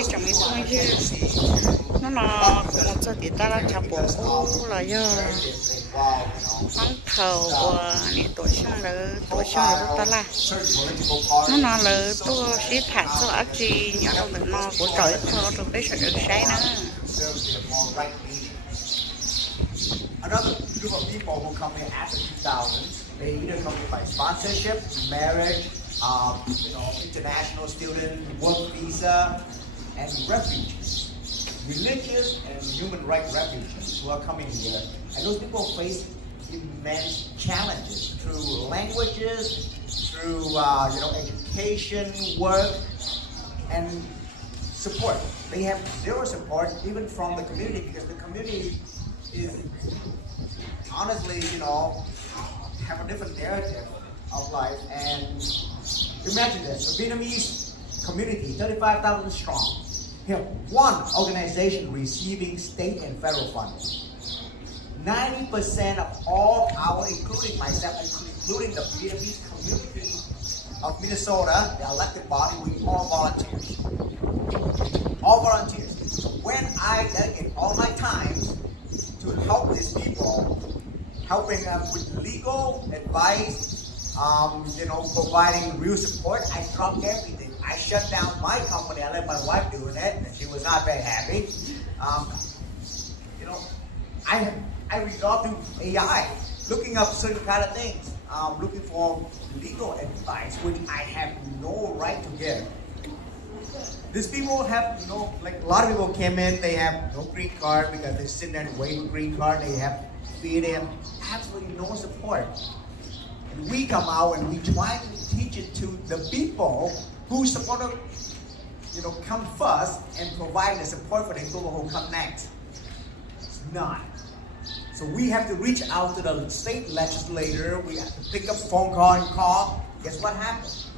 ấy trong mấy tháng chứ nó là một số thì ta là chả bỏ cũ là do mắng thầu này tổ chức là ta là nó là tôi sẽ thả cho ở chi nhỏ đâu mình nó của trời thôi rồi bây giờ được sáng nữa. Another group of people who come in after 2000s, they either come in by sponsorship, marriage, international student, work visa, and refugees, religious and human rights refugees who are coming here. And those people face immense challenges through languages, through education, work, and support. They have zero support even from the community because the community is honestly, have a different narrative of life. And imagine this, the Vietnamese community, 35,000 strong, have one organization receiving state and federal funding. 90% of all our, including myself, including the Vietnamese community of Minnesota, the elected body, we all volunteers. All volunteers. So when I dedicate all my time to help these people, helping them with legal advice, providing real support, I dropped everything. I shut down my company. I let my wife doing it, and she was not very happy. I resorted to AI, looking up certain kind of things, looking for legal advice, which I have no right to give. These people have, like a lot of people came in, they have no green card because they're sitting there waiting for green card, they have fear, they have absolutely no support. And we come out and we try to teach it to the people who support to, come first and provide the support for the people who come next. It's not. So we have to reach out to the state legislator, we have to pick up phone call and call. Guess what happens?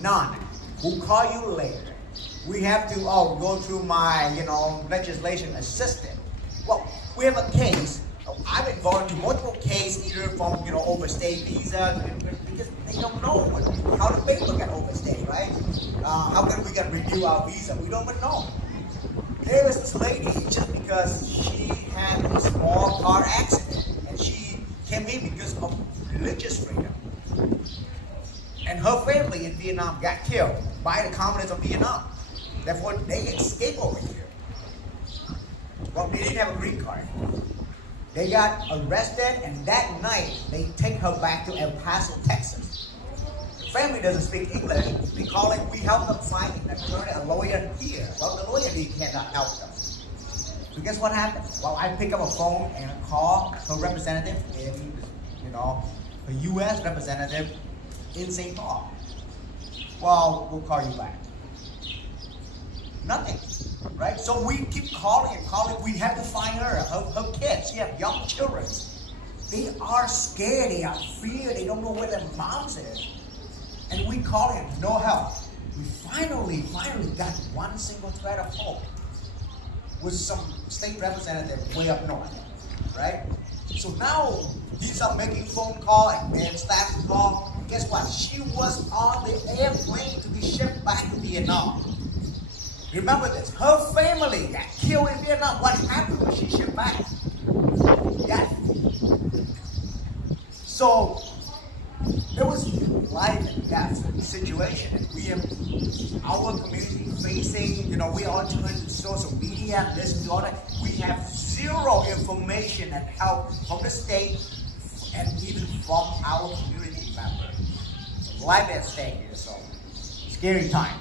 None. We'll call you later. We have to go through my legislation assistant. Well, we have a case. I've been involved in multiple cases, either from overstay visa, because they don't know how do they look at overstay, right? How can we get review our visa? We don't even know. There was this lady just because she had a small car accident and she came in because of religious freedom. And her family in Vietnam got killed by the communists of Vietnam. Therefore, they escaped over here. Well, they didn't have a green card. They got arrested, and that night, they take her back to El Paso, Texas. The family doesn't speak English. We help them find an attorney, a lawyer here. Well, the lawyer cannot help them. So guess what happened? Well, I pick up a phone and call her representative in, her U.S. representative in St. Paul. Well, we'll call you back. Nothing, right? So we keep calling and calling. We have to find her kids. She has young children. They are scared. They are feared. They don't know where their moms is. And we call him, no help. We finally got one single thread of hope with some state representative way up north, right? So now these are making phone call and staff call. Guess what? She was on the airplane to be shipped back to Vietnam. Remember this, her family got killed in Vietnam. What happened when she shipped back? Death. So there was life and death situation. And we have our community facing, we all turn to social media and this and that. We have zero information and help from the state and even from our community members. Life at stake here, so scary time.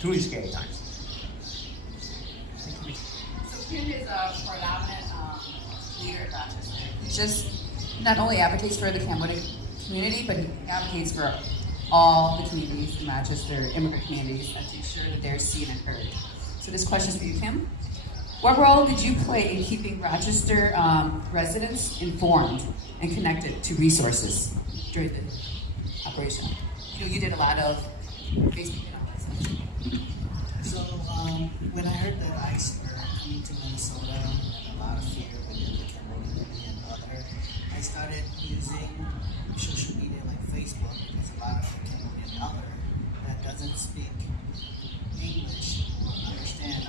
Truly scary times. Kim is a predominant leader in Rochester. He just not only advocates for the Cambodian community, but he advocates for all the communities in Rochester, immigrant communities, and to ensure that they're seen and heard. So this question is for you, Kim. What role did you play in keeping Rochester residents informed and connected to resources during the operation? You did a lot of Facebook and all that stuff. So when I heard that ICE were coming to Minnesota and a lot of fear within the Cambodian and other, I started using social media like Facebook because a lot of the Cambodian other that doesn't speak English will understand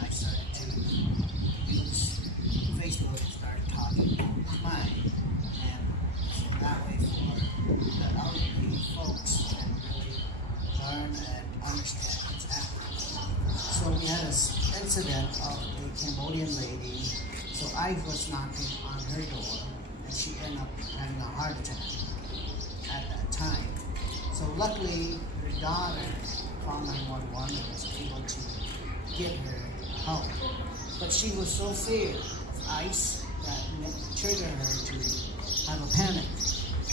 incident of a Cambodian lady. So ICE was knocking on her door, and she ended up having a heart attack at that time. So luckily, her daughter called 911 and was able to get her help. But she was so feared of ICE that triggered her to have a panic.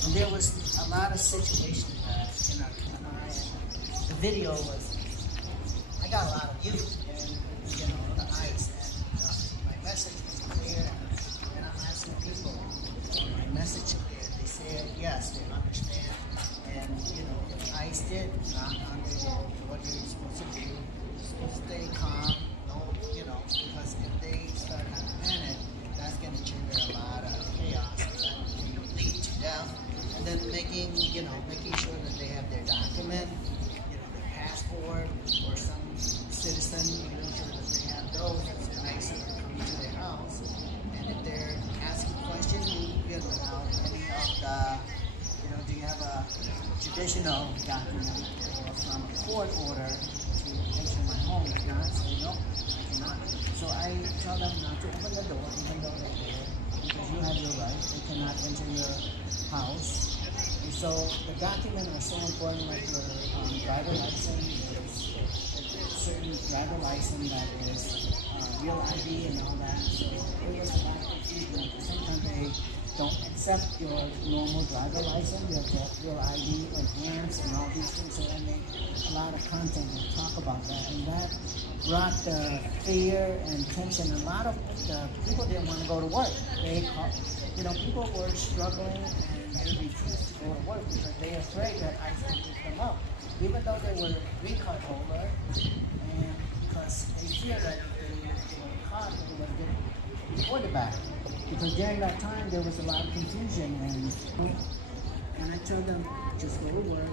And there was a lot of situations that in our camera, and the video was, I got a lot of views, and the ICE, and my message was clear, and I'm asking people, my message clear, they said yes, they understand, and if ICE did knock on their door, what you're supposed to do, you're supposed to stay calm, because if they start having panic, that's going to trigger a lot of chaos, and that can lead to death. And then making sure that they have their document, their passport, or some citizen, making sure that they have those as their ICE coming to their house. And if they're asking questions, you get out any of the, do you have a traditional document or from a court order to enter my home? If not, say no, I cannot. So I tell them not to open the door, even though they're there, because you have your right. They cannot enter your house. And so the documents are so important, like your driver license. There's a certain driver license that is real ID and all that. So it was a lot of confusion. Sometimes they don't accept your normal driver license. They'll get real ID, advance, and all these things. So I make a lot of content to talk about that, and that brought the fear and tension. A lot of the people didn't want to go to work. People were struggling and they refused to go to work because they were afraid that ICE would pick them up, even though they were green card holder, and because they feared that if they were caught, they would get deported back. Because during that time there was a lot of confusion, and I tell them just go to work,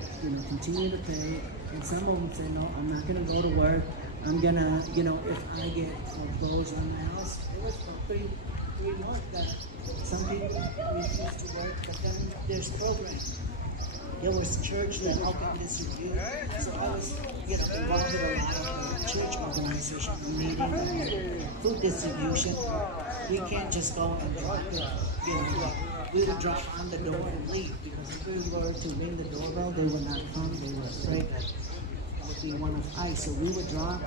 continue to pay. And some of them say, no, I'm not gonna go to work. I'm gonna, if I get foreclosed on my house. It was for three months that some people refused to work, but then there's programs. There was church that helped them distribute. So I was involved with a lot of church organizations meeting food distribution. We can't just go and drop it. We would drop on the door and leave, because if we were to ring the doorbell, they would not come. They were afraid that it would be one of ICE. So we would drop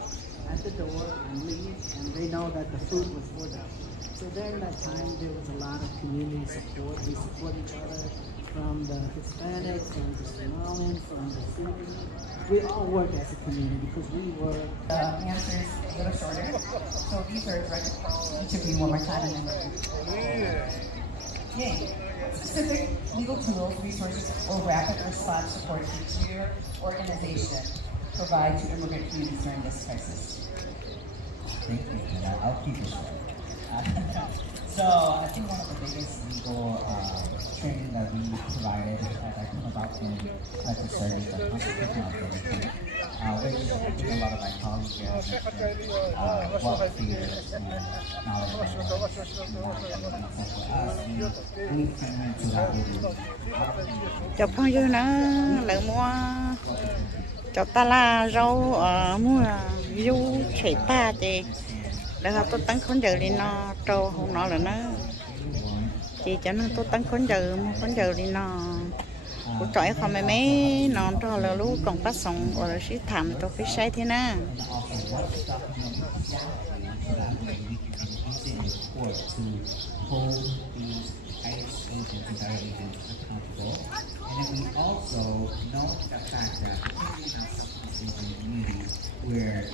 at the door and leave, and they know that the food was for them. So during that time, there was a lot of community support. We support each other, from the Hispanics, from the Somalians, from the Syrians. We all work as a community because we were... The answer is a little shorter. So these are directed for each of you one more time. Yay. Specific legal tools, resources, or rapid response support each your organization provide to immigrant communities during this crisis. Thank you, and I'll keep it short. So I think one of the biggest legal training that we provided as I come about in the service of constitutional ability, which I think a lot of my colleagues here have mentioned, what fears and knowledge and for us, we came into that with chọc phong dư nó lại mua chọc ta la rau mua du sấy ta thì để họ tôi tăng khốn giờ đi nó trâu không nó là nó chỉ cho nó tôi tăng khốn giờ đi nó của trọi không mấy nó cho là lú còn bắt sống or là sĩ thảm tôi phải sai thế nào and then we also know the fact that in the community where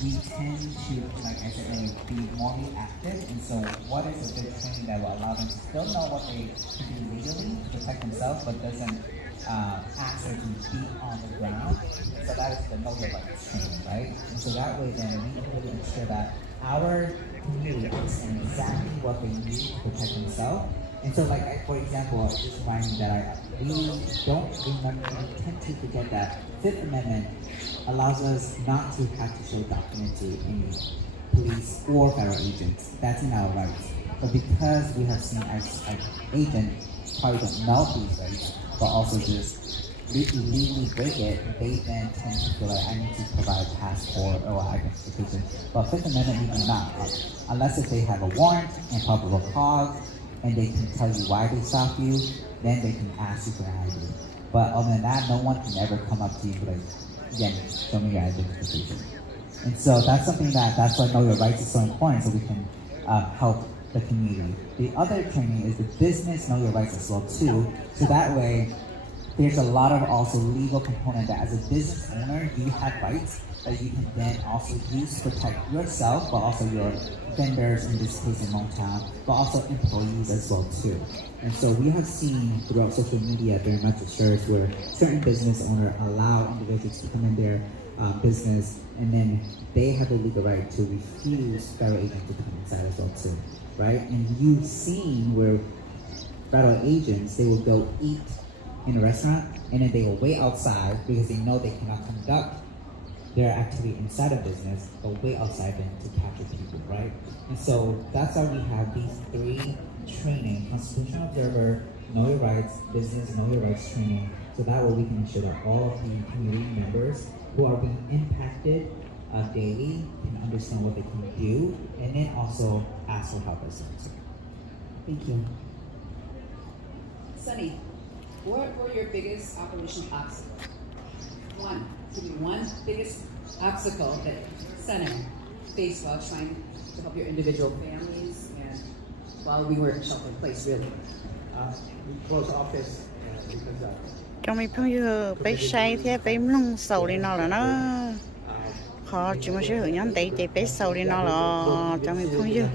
we tend to, like I said earlier, be more active, and so what is a good training that will allow them to still know what they can do legally to protect themselves, but doesn't ask them to be on the ground. So that is the know your rights training, right? And so that way then we can really ensure that our community understands exactly what they need to protect themselves. And so, like, for example, just reminding that we don't remember, we tend to forget that Fifth Amendment allows us not to have to show documents to any police or federal agents. That's in our rights. But because we have seen as agents probably don't know these rights, but also just legally break it, they then tend to feel like I need to provide passport. ask for or identification. But Fifth Amendment, you do not. Unless if they have a warrant and probable cause, and they can tell you why they stopped you, then they can ask you for an ID. But other than that, no one can ever come up to you and be like, again, show me your identification. And so that's something that's why Know Your Rights is so important, so we can help the community. The other training is the business Know Your Rights as well too. So that way, there's a lot of also legal component that as a business owner, you have rights that you can then also use to protect yourself, but also your vendors, in this case in Motown, but also employees as well too. And so we have seen throughout social media very much a church where certain business owners allow individuals to come in their business, and then they have the legal right to refuse federal agents to come inside as well too, right? And you've seen where federal agents, they will go eat in a restaurant, and then they will wait outside because they know they cannot conduct their activity inside a business, but wait outside them to capture people, right? And so that's why we have these 3 training: constitutional observer, Know Your Rights, business Know Your Rights training, so that way we can ensure that all of the community members who are being impacted daily can understand what they can do, and then also ask for help as well. Thank you. Sunny, what were your biggest operational obstacles? Give me one biggest obstacle that Center faced while trying to help your individual families and while we were in shelter in place, really. We closed office because trong mình phong như bé say thế bé lông sầu đi nó là nó khó chỉ một số hướng dẫn đấy chỉ bé sầu đi nó là trong mình phong như